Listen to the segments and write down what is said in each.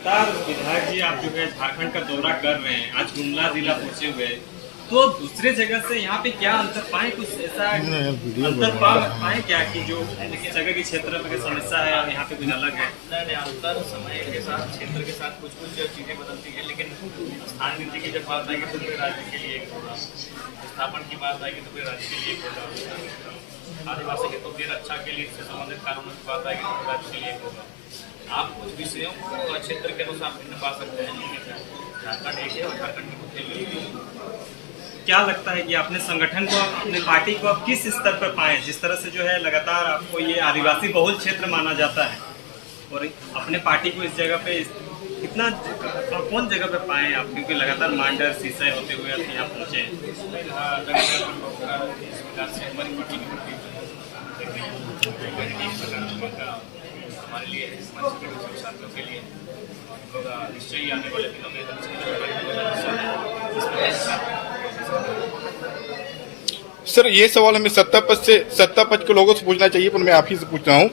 Sir विधायक जी आप जो है झारखंड का दौरा कर रहे हैं, आज गुमला जिला पहुंचे हुए हैं, तो दूसरे जगह से यहाँ पे क्या अंतर पाए, कुछ ऐसा अंतर पाए क्या कि जो किसी जगह की क्षेत्र में समस्या है और यहाँ पे कुछ अलग है? नहीं, अंतर समय के साथ क्षेत्र के साथ कुछ कुछ चीज़ें बदलती है, लेकिन स्थान नीति की जब बात आएगी तो पूरे राज्य के लिए एक होगा, स्थापन की बात आएगी तो पूरे राज्य के लिए एक होगा, आदिवासी हितों की रक्षा के लिए इससे संबंधित कानूनों की बात आएगी तो पूरे राज्य के लिए एक होगा। आप कुछ विषयों को क्षेत्र के अनुसार भिन्न पा सकते हैं, लेकिन झारखंड एक है और झारखंड के मुद्दे भी। क्या लगता है कि अपने संगठन को, अपने पार्टी को आप किस स्तर पर पाए, जिस तरह से जो है लगातार आपको ये आदिवासी बहुल क्षेत्र माना जाता है, और अपने पार्टी को इस जगह पे कितना कौन जगह पे पाए आप, क्योंकि लगातार मांडर सीसय होते हुए आप यहाँ पहुँचे हमारे लिए छात्रों के लिए लोग निश्चय ही आने वाले दिनों में सर ये सवाल हमें सत्ता पक्ष के लोगों से पूछना चाहिए, पर मैं आप ही से पूछ रहा हूँ।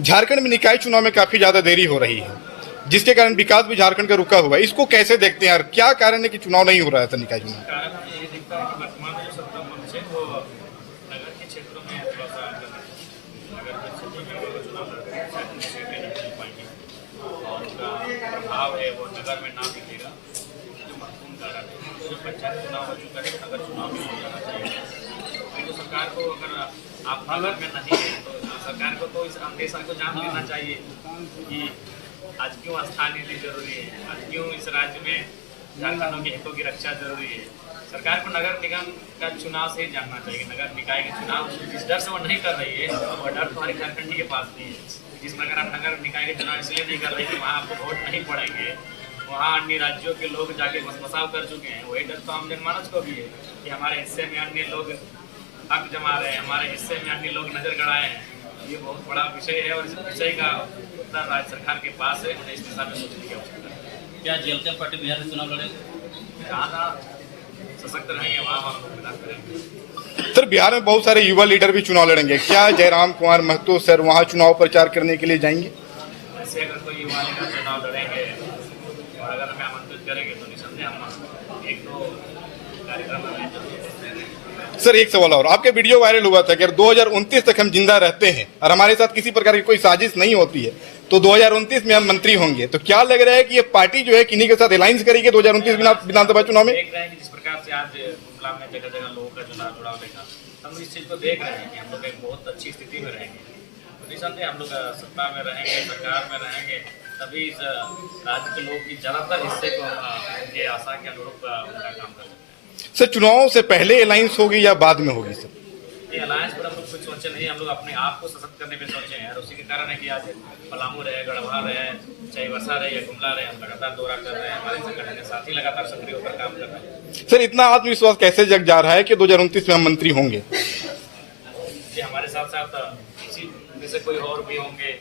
झारखंड में निकाय चुनाव में काफी ज्यादा देरी हो रही है, जिसके कारण विकास भी झारखंड का रुका हुआ है। इसको कैसे देखते हैं यार, क्या कारण है कि चुनाव नहीं हो रहा है निकाय चुनाव? कारण ये दिखता है कि वर्तमान में जो सत्ता पक्ष है वो नगर के क्षेत्रों में थोड़ा सा नगर के क्षेत्रों में चुनाव सीटें नहीं मिल पाएंगी और उनका प्रभाव है वो नगर में ना दिखेगा। जो महत्वपूर्ण कारण है, जो पंचायत चुनाव हो चुका है, नगर चुनाव भी हो जाना चाहिए। तो सरकार को अगर आप नगर में नहीं है तो सरकार को तो इस अंदेशा को जान लेना चाहिए कि आज क्यों स्थानीय नीति जरूरी है, आज क्यों इस राज्य में झारखंडों के हितों की रक्षा जरूरी है। सरकार को नगर निगम का चुनाव से ही जानना चाहिए। नगर निकाय के चुनाव जिस डर से वो नहीं कर रही है, वह डर तो हर झारखंडी के पास नहीं है। जिस प्रकार आप नगर निकाय के चुनाव इसलिए नहीं कर रही कि वहाँ आपको वोट नहीं पड़ेंगे, वहाँ अन्य राज्यों के लोग जाके बसाव कर चुके हैं। वही डर तो आम जनमानस को भी है कि हमारे हिस्से में अन्य लोग हक जमा रहे हैं, हमारे हिस्से में अन्य लोग नजर गड़ाए हैं। ये बहुत बड़ा विषय है और इस विषय का उत्तर राज्य सरकार के पास है। उन्हें इस दिशा में सोचने की आवश्यकता है। क्या जेलकल पार्टी बिहार में चुनाव लड़ेगी? जहाँ सशक्त रहेंगे वहाँ हम लोग विकास करेंगे। सर बिहार में बहुत सारे युवा लीडर भी चुनाव लड़ेंगे, क्या जयराम कुमार महतो सर वहाँ चुनाव प्रचार करने के लिए जाएंगे? ऐसे अगर कोई युवा लीडर चुनाव लड़ेंगे और अगर हमें आमंत्रित करेंगे तो निसंदेह हम एक दो कार्यक्रम में सर एक सवाल और, आपके वीडियो वायरल हुआ था कि अगर 2029 तक हम जिंदा रहते हैं और हमारे साथ किसी प्रकार की कोई साजिश नहीं होती है तो 2029 में हम मंत्री होंगे, तो क्या लग रहा है कि ये पार्टी जो है किन्हीं के साथ अलायंस करेगी 2029 विधानसभा चुनाव में? देख रहे हैं कि जिस प्रकार से आज गुमला में जगह जगह लोगों का चुनाव जुड़ाव देखा, हम इस चीज को देख रहे हैं कि हम लोग एक बहुत अच्छी स्थिति में रहेंगे। तो निसंदेह हम लोग सत्ता में रहेंगे, सरकार में रहेंगे, तभी इस राज्य के लोग की ज्यादातर हिस्से को उनके आशा के अनुरूप उनका काम कर सकते हैं। सर चुनाव से पहले अलायंस होगी या बाद में होगी? सर ये अलायंस पर हम लोग कुछ सोचे नहीं, हम लोग अपने आप को सशक्त करने पे सोचे हैं और उसी के कारण है कि आज पलामू रहे, गढ़वा रहे, चाईबासा रहे या गुमला रहे, हम लगातार दौरा कर रहे हैं। हमारे संगठन के साथी लगातार सक्रिय होकर काम कर रहे हैं। सर इतना आत्मविश्वास कैसे जग जा रहा है कि 2029 में हम मंत्री होंगे? कि हमारे साथ साथ इसी में से कोई और भी होंगे,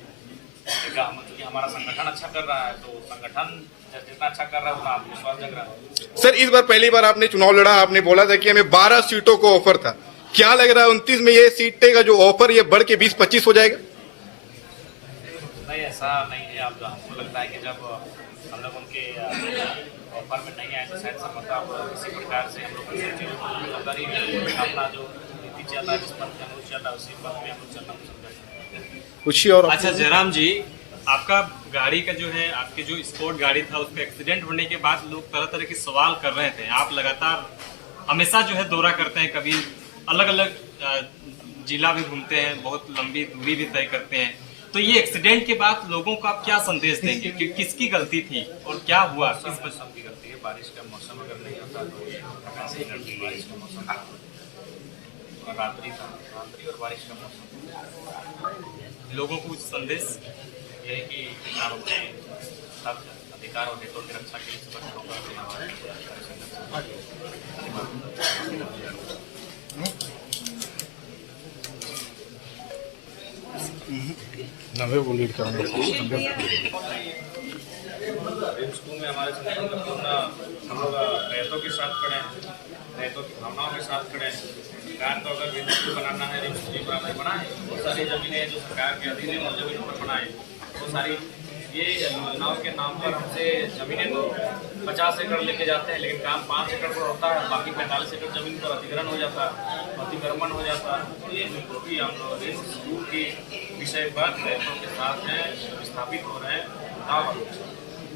क्योंकि हमारा संगठन अच्छा कर रहा है, तो संगठन जितना अच्छा कर रहा है उतना आत्मविश्वास जग रहा है। सर इस बार पहली बार आपने चुनाव लड़ा, आपने बोला था कि हमें 12 सीटों को ऑफर था, क्या लग रहा है 29 में ये सीटें का जो ऑफर ये बढ़ के 20-25 हो जाएगा? नहीं, ऐसा नहीं है। अब हमको लगता है कि जब हम लोग उनके ऑफर में नहीं आए तो शायद मतलब किसी प्रकार से हम लोग अपना जो नीति चलता है, जिस पद में हम लोग चलता है उसी पद में हम लोग चलना पसंद करते हैं। कुछ और? अच्छा जयराम जी, आपका गाड़ी का जो है, आपके जो स्पोर्ट गाड़ी था उसका एक्सीडेंट होने के बाद लोग तरह तरह के सवाल कर रहे थे। आप लगातार हमेशा जो है दौरा करते हैं, कभी अलग अलग जिला भी घूमते हैं, बहुत लंबी दूरी भी तय करते हैं, तो ये एक्सीडेंट के बाद लोगों को आप क्या संदेश देंगे कि किसकी गलती थी और क्या हुआ? किस मौसम की गलती है, बारिश का मौसम अगर नहीं होता तो बारिश का मौसम और रात्रि और बारिश का मौसम, लोगों को संदेश ये है कि किसानों के सब अधिकार और हितों की रक्षा के लिए सशक्त होकर नवे वो लीड करेंगे। स्कूल में हमारे संगठन का पूर्ण हम लोग रैयतों के साथ खड़े हैं, रैयतों की भावनाओं के साथ खड़े हैं। सरकार को अगर स्कूल बनाना है, रिम बनाए, बहुत सारी जमीनें जो सरकार के अधीन है उन जमीनों पर बनाए, बहुत सारी ये योजनाओं के नाम पर हमसे जमीनें तो 50 एकड़ लेके जाते हैं, लेकिन काम 5 एकड़ पर होता है, बाकी 45 एकड़ जमीन पर अधिग्रहण हो जाता है, अतिक्रमण हो जाता है। तो ये जो भी हम लोग इस स्कूल की विषयबद्ध नेताओं के साथ हैं, स्थापित हो रहे हैं।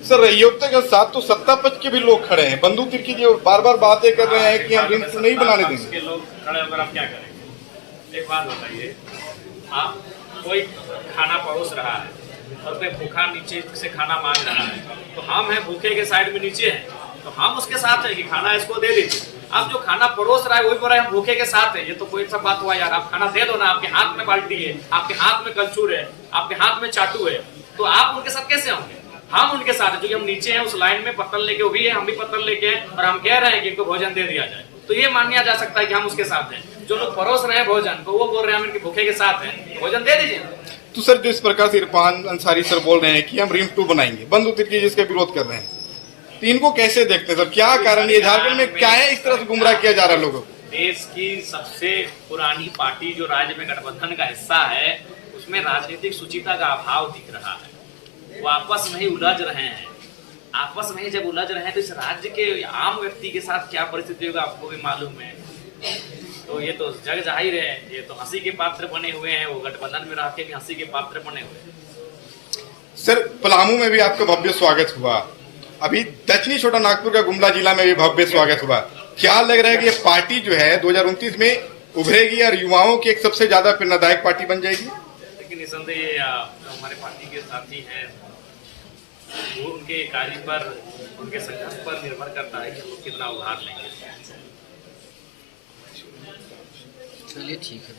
सर योजना के साथ तो सत्ता पक्ष के भी लोग खड़े हैं, बंधु तिर्की जो बार बार बातें कर रहे हैं कि हम रिम्स नहीं बनाने देंगे। के लोग खड़े होकर आप क्या करेंगे? एक बात बताइए, आप कोई खाना परोस रहा है और कोई भूखा नीचे से खाना मांग रहा है, तो हम हैं भूखे के साइड में नीचे हैं, तो हम उसके साथ हैं कि खाना इसको दे दीजिए। आप जो खाना परोस रहा है वही बोल रहा है हम भूखे के साथ हैं। ये तो कोई सब बात हुआ यार, आप खाना दे दो ना, आपके हाथ में बाल्टी है, आपके हाथ में कलछुल है, आपके हाथ में चाटू है, तो आप उनके साथ कैसे होंगे? हम उनके साथ हैं, क्योंकि हम नीचे हैं उस लाइन में, पत्तल लेके वो भी है, हम भी पत्तल लेके हैं, और हम कह रहे हैं कि इनको भोजन दे दिया जाए। तो ये माना जा सकता है कि हम उसके साथ हैं। जो लोग परोस रहे हैं भोजन को, वो बोल रहे हैं हम इनके भूखे के साथ हैं, भोजन दे दीजिए। तो सर जो इस प्रकार से इरफान अंसारी सर बोल रहे हैं कि हम रिम्स 2 बनाएंगे, बंधु तिर्की जिसका विरोध कर रहे हैं, तो इनको कैसे देखते हैं सर? क्या कारण ये झारखंड में क्या है इस तरह से गुमराह किया जा रहा है लोगों को? देश की सबसे पुरानी पार्टी जो राज्य में गठबंधन का हिस्सा है, उसमें राजनीतिक शुचिता का अभाव दिख रहा है। वो आपस में ही उलझ रहे हैं। आपस में ही जब उलझ रहे हैं तो इस राज्य के आम व्यक्ति के साथ क्या परिस्थिति होगा आपको भी मालूम है। तो ये तो जग जाहिर है, ये तो हंसी के पात्र बने हुए हैं, वो गठबंधन में रह के भी हंसी के पात्र बने हुए हैं। सर पलामू में भी आपका भव्य स्वागत हुआ, अभी दक्षिणी छोटा नागपुर का गुमला जिला में भी भव्य स्वागत हुआ। क्या लग रहा है कि ये पार्टी जो है 2029 में उभरेगी और युवाओं की एक सबसे ज्यादा प्रेरणादायक पार्टी बन जाएगी? लेकिन निसंदेह ये हमारे पार्टी के साथी हैं, वो उनके कार्य पर, उनके संघर्ष पर निर्भर करता है कि वो कितना उभार लेंगे। चलिए ठीक है।